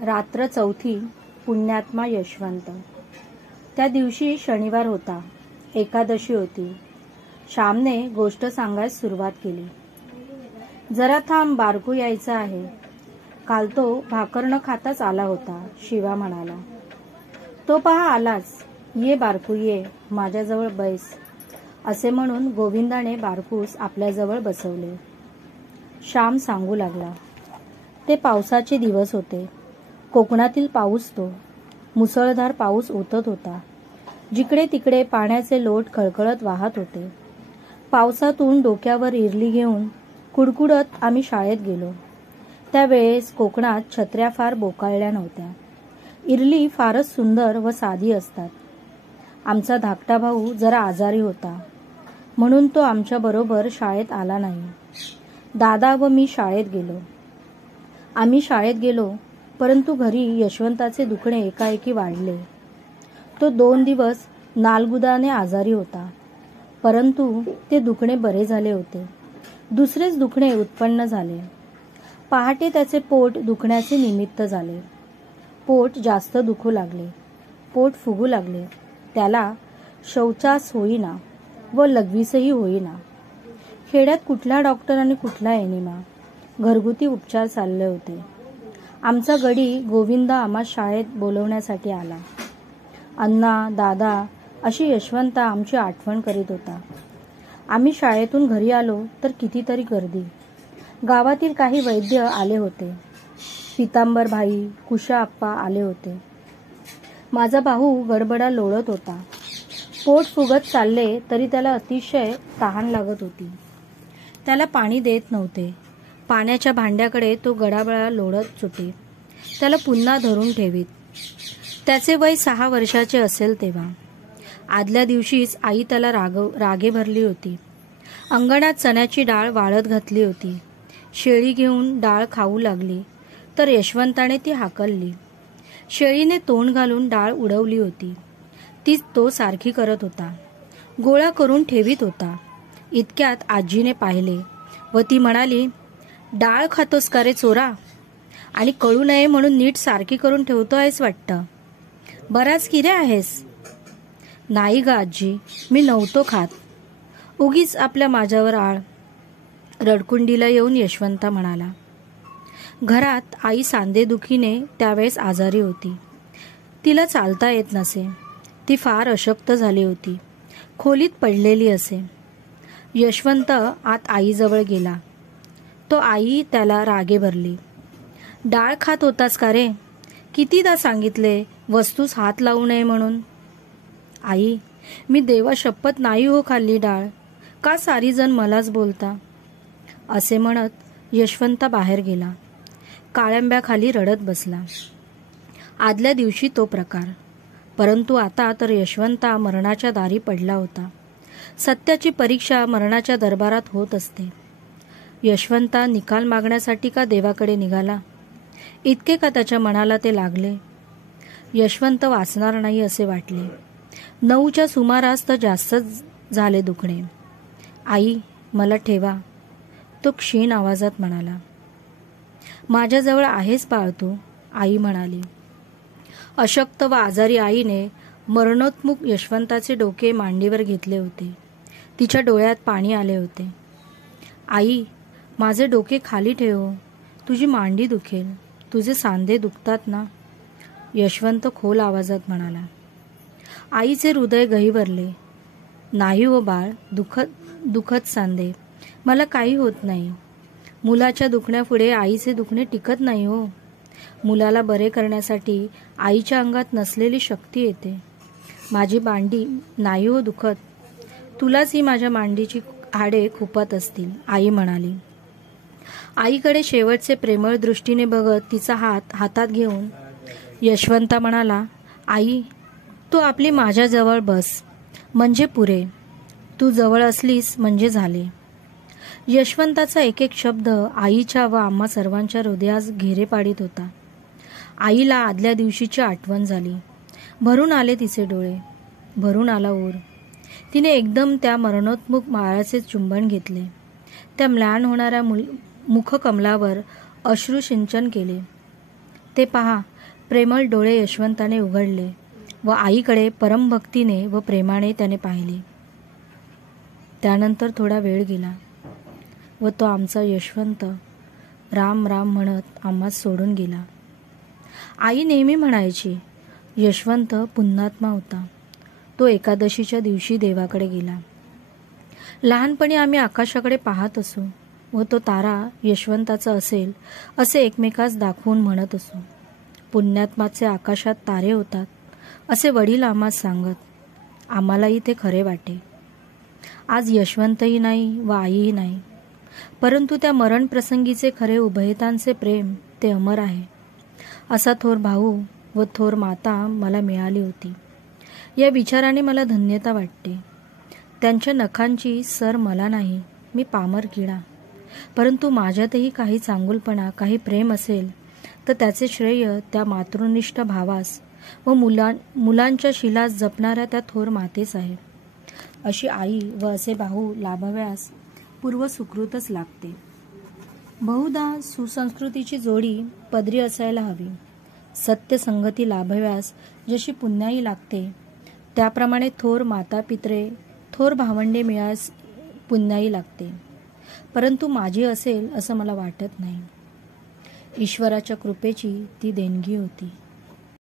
रात्र चौथी. पुण्यात्मा यशवंत. त्या दिवशी शनिवार होता. एकादशी होती. श्यामने गोष्ट सांगायला सुरुवात केली. जरा थांब, बारकू यायचा आहे. काल तो भाकर न खाताच आला होता, शिवा म्हणाला. तो पहा आलाच. ये बारकू ये, माझ्याजवळ बैस, असे म्हणून गोविंदाने बारकूस आपल्याजवळ बसवले. श्याम सांगू लागला. ते पावसाचे दिवस होते. कोकणातील पाऊस तो. मुसळधार पाऊस ओतत होता. जिकडे तिकडे पाण्याचे लोट खळखळत वाहत होते. पावसातून डोक्यावर इरली घेऊन कुडकुडत आम्ही शाळेत गेलो. त्यावेळेस कोकणात छत्र्या फार बोकाळल्या नव्हत्या. इरली फारच सुंदर व साधी असतात. आमचा धाकटा भाऊ जरा आजारी होता, म्हणून तो आमच्या बरोबर शाळेत आला नाही. दादा व मी शाळेत गेलो. आम्ही शाळेत गेलो, परंतु घरी यशवंताचे दुखणे एकाएकी वाढले. तो 2 दिवस नालगुदाने आजारी होता, परंतु ते दुखणे बरे झाले होते. दुसरेच दुखणे उत्पन्न झाले. पहाटे त्याचे पोट दुखण्याचे निमित्त झाले. पोट जास्त दुखू लागले. पोट फुगू लागले. त्याला शौचास होईना व लघवीसही होईना. खेड्यात कुठला डॉक्टर आणि कुठला एनिमा, घरगुती उपचार चालले होते. आमचा गडी गोविंद आम्हा शाळेत बोलवण्यासाठी आला. अण्णा, दादा अशी यशवंता आमची आठवण करीत होता. आम्ही शाळेतून घरी आलो तर कितीतरी गर्दी. गावातील काही वैद्य आले होते. पितांबर भाई, कुशा आप्पा आले होते. माझा भाऊ गडबडा लोळत होता. पोट फुगत चालले तरी त्याला अतिशय तहान लागत होती. त्याला पाणी देत नव्हते. पाण्याच्या भांड्याकडे तो गडाबडा लोळत सुटे. त्याला पुन्हा धरून ठेवीत. त्याचे वय 6 वर्षाचे असेल तेव्हा. आदल्या दिवशीच आई त्याला रागे भरली होती. अंगणात चण्याची डाळ वाळत घातली होती. शेळी घेऊन डाळ खाऊ लागली तर यशवंताने ती हाकलली. शेळीने तोंड घालून डाळ उडवली होती. ती तो सारखी करत होता. गोळा करून ठेवीत होता. इतक्यात आजीने पाहिले व ती म्हणाली, डाळ खातोस का रे चोरा? आणि कळू नये म्हणून नीट सारखी करून ठेवतो आहेस वाटतं. बराच किरे आहेस. नाही ग आजी, मी नव्हतो खात. उगीच आपल्या माझ्यावर आळ. रडकुंडीला येऊन यशवंता म्हणाला. घरात आई सांधेदुखीने त्यावेळेस आजारी होती. तिला चालता येत नसे. ती फार अशक्त झाली होती. खोलीत पडलेली असे. यशवंत आत आईजवळ गेला. तो आई त्याला रागे भरली. डाळ खात होतास का रे? कितीदा सांगितले वस्तूस हात लावू नये म्हणून. आई, मी देवा शपथ नाही हो खाल्ली डाळ. का सारी जण मलाच बोलता? असे म्हणत यशवंता बाहेर गेला. काळंब्याखाली रडत बसला. आदल्या दिवशी तो प्रकार. परंतु आता तर यशवंता मरणाच्या दारी पडला होता. सत्याची परीक्षा मरणाच्या दरबारात होत असते. यशवंता निकाल मागण्यासाठी का देवाकडे निघाला? इतके का त्याच्या मनाला ते लागले? यशवंत वाचणार नाही असे वाटले. 9च्या सुमारास तर जास्तच झाले दुखणे. आई, मला ठेवा, तो क्षीण आवाजात म्हणाला. माझ्याजवळ आहेस बाळ तू, आई म्हणाली. अशक्त व आजारी आईने मरणोन्मुख यशवंताचे डोके मांडीवर घेतले होते. तिच्या डोळ्यात पाणी आले होते. आई, माझे डोके खाली ठेव, तुझी मांडी दुखेल, तुझे सांधे दुखतात ना, यशवंत खोल आवाजात म्हणाला. आईचे हृदय गहिवरले. नाही हो बाळ, दुखत सांधे, मला काही होत नाही. मुलाच्या दुखण्यापुढे आईचे दुखणे टिकत नाही हो. मुलाला बरे करण्यासाठी आईच्या अंगात नसलेली शक्ती येते. माझी मांडी नाही हो दुखत. तुलाच ही माझ्या मांडीची हाडे खुपत असतील, आई म्हणाली. आईकडे शेवटचे प्रेमळ दृष्टीने बघत तिचा हात हातात घेऊन यशवंता म्हणाला, आई, तू आपली माझ्याजवळ बस म्हणजे पुरे. तू जवळ असलीस म्हणजे झाले. यशवंताचा एक एक शब्द आईच्या व आम्हा सर्वांच्या हृदयास घेरे पाडित होता. आईला आदल्या दिवशीची आठवण झाली. भरून आले तिचे डोळे. भरून आला ऊर. तिने एकदम त्या मरणोन्मुख बाळाचे चुंबन घेतले. त्या म्लान होणाऱ्या मुखकमलावर अश्रुसिंचन केले. ते पहा, प्रेमळ डोळे यशवंताने उघडले व आईकडे परमभक्तीने व प्रेमाने त्याने पाहिले. त्यानंतर थोडा वेळ गेला व तो आमचा यशवंत राम राम म्हणत आम्हास सोडून गेला. आई नेहमी म्हणायची, यशवंत पुण्यात्मा होता. तो एकादशीच्या दिवशी देवाकडे गेला. लहानपणी आम्ही आकाशाकडे पाहत असू व तो तारा यशवंताचा असेल असे एकमेकास दाखवून म्हणत असू. पुण्यात्माचे आकाशात तारे होतात असे वडील आम्हास सांगत. आम्हालाही ते खरे वाटे. आज यशवंतही नाही व आईही नाही, परंतु त्या मरणप्रसंगीचे खरे उभयतांचे प्रेम ते अमर आहे. असा थोर भाऊ व थोर माता मला मिळाली होती. या विचाराने मला धन्यता वाटते. त्यांच्या नखांची सर मला नाही, मी पामर किडा. परंतु माझ्यातही काही चांगुलपणा, काही प्रेम असेल तर त्याचे श्रेय त्या मातृनिष्ठ भावास व मुलांच्या शिलास जपणाऱ्या त्या थोर मातेस आहे. अशी आई व असे भाऊ लाभाव्यास पूर्व सुकृतच लागते. बहुधा सुसंस्कृतीची जोडी पदरी असायला हवी. सत्य संगती लाभाव्यास जशी पुण्याई लागते, त्याप्रमाणे थोर मातापित्रे, थोर भावंडे मिळास पुण्याई लागते. परंतु माझी असेल असं मला वाटत नाही. ईश्वराच्या कृपेची ती देणगी होती.